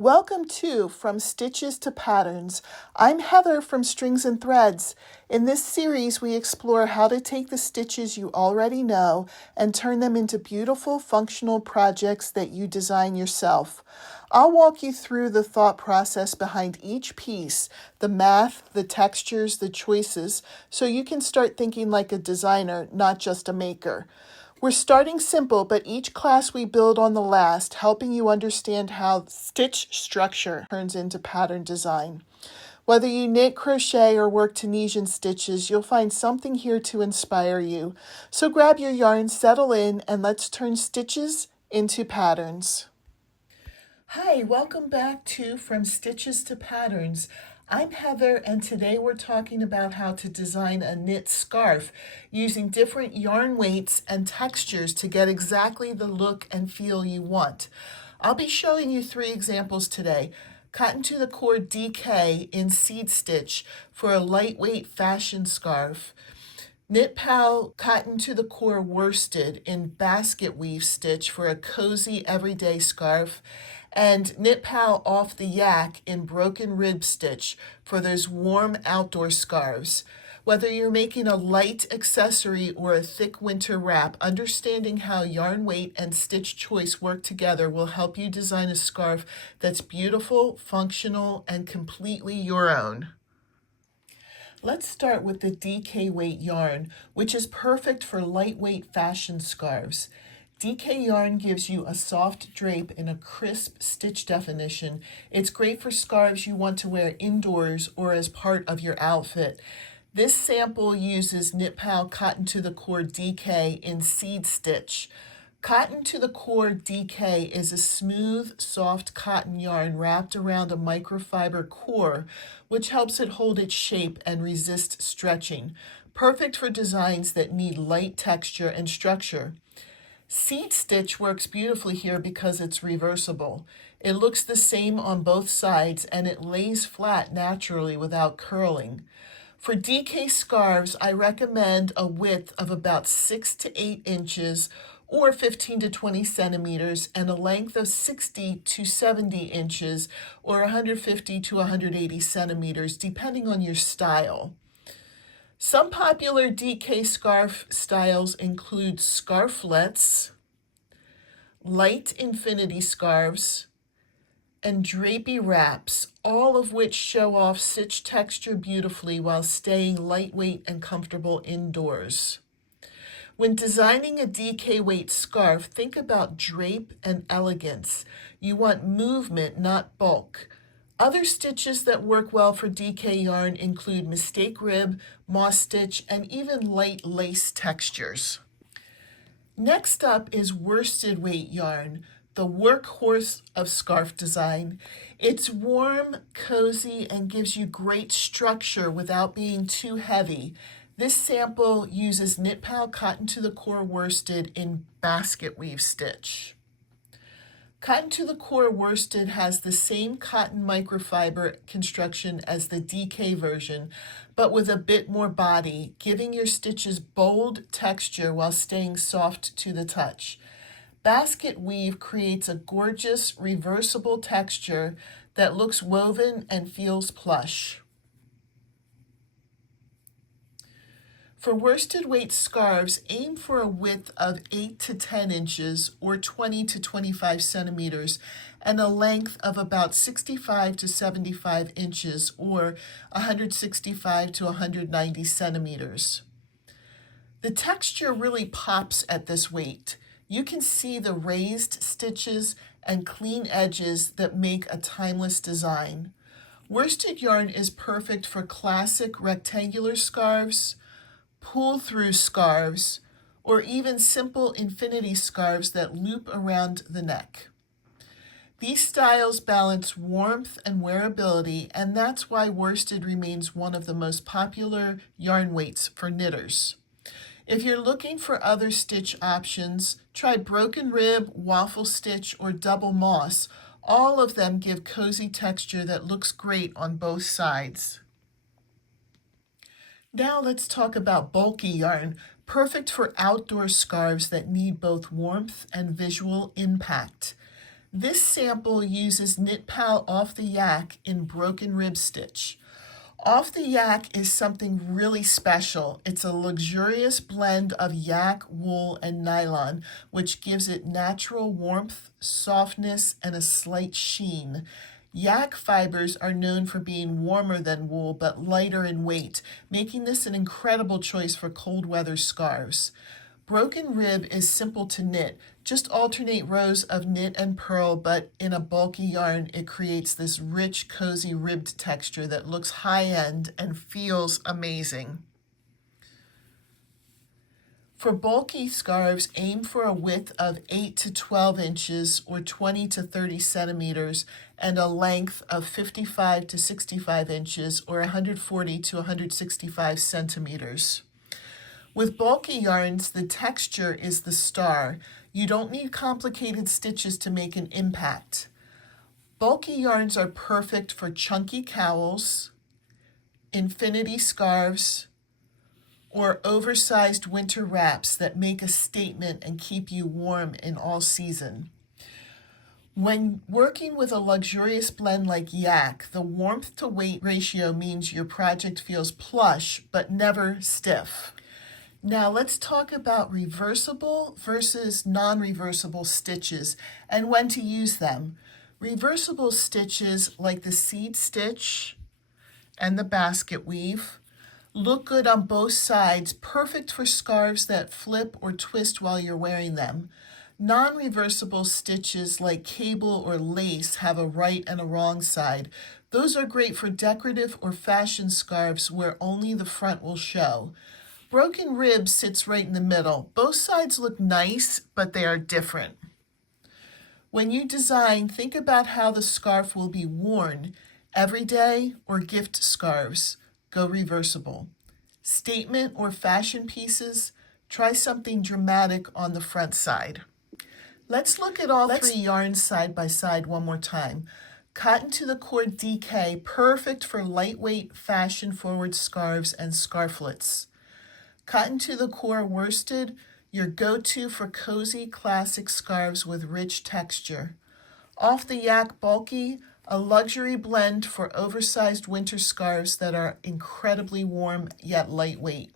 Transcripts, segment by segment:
Welcome to From Stitches to Patterns. I'm Heather from Strings and Threads. In this series, we explore how to take the stitches you already know and turn them into beautiful, functional projects that you design yourself. I'll walk you through the thought process behind each piece, the math, the textures, the choices, so you can start thinking like a designer, not just a maker. We're starting simple, but each class we build on the last, helping you understand how stitch structure turns into pattern design. Whether you knit, crochet, or work Tunisian stitches, you'll find something here to inspire you. So grab your yarn, settle in, and let's turn stitches into patterns. Hi, welcome back to From Stitches to Patterns. I'm Heather, and today we're talking about how to design a knit scarf using different yarn weights and textures to get exactly the look and feel you want. I'll be showing you 3 examples today. Cotton to the core DK in seed stitch for a lightweight fashion scarf. Knitpal Cotton to the core worsted in basket weave stitch for a cozy everyday scarf, and Knitpal Off the Yak in broken rib stitch for those warm outdoor scarves. Whether you're making a light accessory or a thick winter wrap, understanding how yarn weight and stitch choice work together will help you design a scarf that's beautiful, functional, and completely your own. Let's start with the DK weight yarn, which is perfect for lightweight fashion scarves. DK yarn gives you a soft drape and a crisp stitch definition. It's great for scarves you want to wear indoors or as part of your outfit. This sample uses Knitpal Cotton to the core DK in seed stitch. Cotton to the core DK is a smooth, soft cotton yarn wrapped around a microfiber core, which helps it hold its shape and resist stretching. Perfect for designs that need light texture and structure. Seed stitch works beautifully here because it's reversible. It looks the same on both sides and it lays flat naturally without curling. For DK scarves, I recommend a width of about 6 to 8 inches or 15 to 20 centimeters and a length of 60 to 70 inches or 150 to 180 centimeters, depending on your style. Some popular DK scarf styles include scarflets, light infinity scarves, and drapey wraps, all of which show off stitch texture beautifully while staying lightweight and comfortable indoors. When designing a DK weight scarf, think about drape and elegance. You want movement, not bulk. Other stitches that work well for DK yarn include mistake rib, moss stitch, and even light lace textures. Next up is worsted weight yarn, the workhorse of scarf design. It's warm, cozy, and gives you great structure without being too heavy. This sample uses Knitpal Cotton to the core worsted in basket weave stitch. Cotton to the core worsted has the same cotton microfiber construction as the DK version, but with a bit more body, giving your stitches bold texture while staying soft to the touch. Basket weave creates a gorgeous reversible texture that looks woven and feels plush. For worsted weight scarves, aim for a width of 8 to 10 inches or 20 to 25 centimeters and a length of about 65 to 75 inches or 165 to 190 centimeters. The texture really pops at this weight. You can see the raised stitches and clean edges that make a timeless design. Worsted yarn is perfect for classic rectangular scarves, pull-through scarves, or even simple infinity scarves that loop around the neck. These styles balance warmth and wearability, and that's why worsted remains one of the most popular yarn weights for knitters. If you're looking for other stitch options, try broken rib, waffle stitch, or double moss. All of them give cozy texture that looks great on both sides. Now let's talk about bulky yarn, perfect for outdoor scarves that need both warmth and visual impact. This sample uses Knitpal Off the Yak in broken rib stitch. Off the Yak is something really special. It's a luxurious blend of yak, wool, and nylon, which gives it natural warmth, softness, and a slight sheen. Yak fibers are known for being warmer than wool but lighter in weight, making this an incredible choice for cold weather scarves. Broken rib is simple to knit. Just alternate rows of knit and purl, but in a bulky yarn, it creates this rich, cozy ribbed texture that looks high-end and feels amazing. For bulky scarves, aim for a width of 8 to 12 inches or 20 to 30 centimeters and a length of 55 to 65 inches or 140 to 165 centimeters. With bulky yarns, the texture is the star. You don't need complicated stitches to make an impact. Bulky yarns are perfect for chunky cowls, infinity scarves, or oversized winter wraps that make a statement and keep you warm in all season. When working with a luxurious blend like yak, the warmth to weight ratio means your project feels plush but never stiff. Now let's talk about reversible versus non-reversible stitches and when to use them. Reversible stitches like the seed stitch and the basket weave look good on both sides, perfect for scarves that flip or twist while you're wearing them. Non-reversible stitches like cable or lace have a right and a wrong side. Those are great for decorative or fashion scarves where only the front will show. Broken rib sits right in the middle. Both sides look nice, but they are different. When you design, think about how the scarf will be worn, everyday or gift scarves. Go reversible. Statement or fashion pieces, try something dramatic on the front side. Let's look at all three yarns side by side one more time. Cotton to the cord DK, perfect for lightweight, fashion-forward scarves and scarflets. Cotton to the core worsted, your go-to for cozy, classic scarves with rich texture. Off the Yak bulky, a luxury blend for oversized winter scarves that are incredibly warm yet lightweight.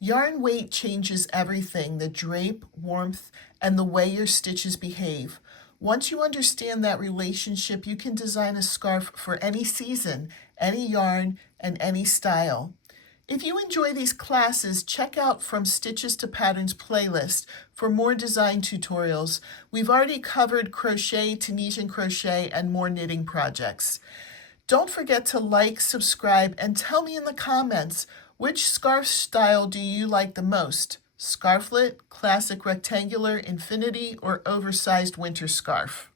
Yarn weight changes everything, the drape, warmth, and the way your stitches behave. Once you understand that relationship, you can design a scarf for any season, any yarn, and any style. If you enjoy these classes, check out From Stitches to Patterns playlist for more design tutorials. We've already covered crochet, Tunisian crochet, and more knitting projects. Don't forget to like, subscribe, and tell me in the comments, which scarf style do you like the most? Scarflet, classic rectangular, infinity, or oversized winter scarf?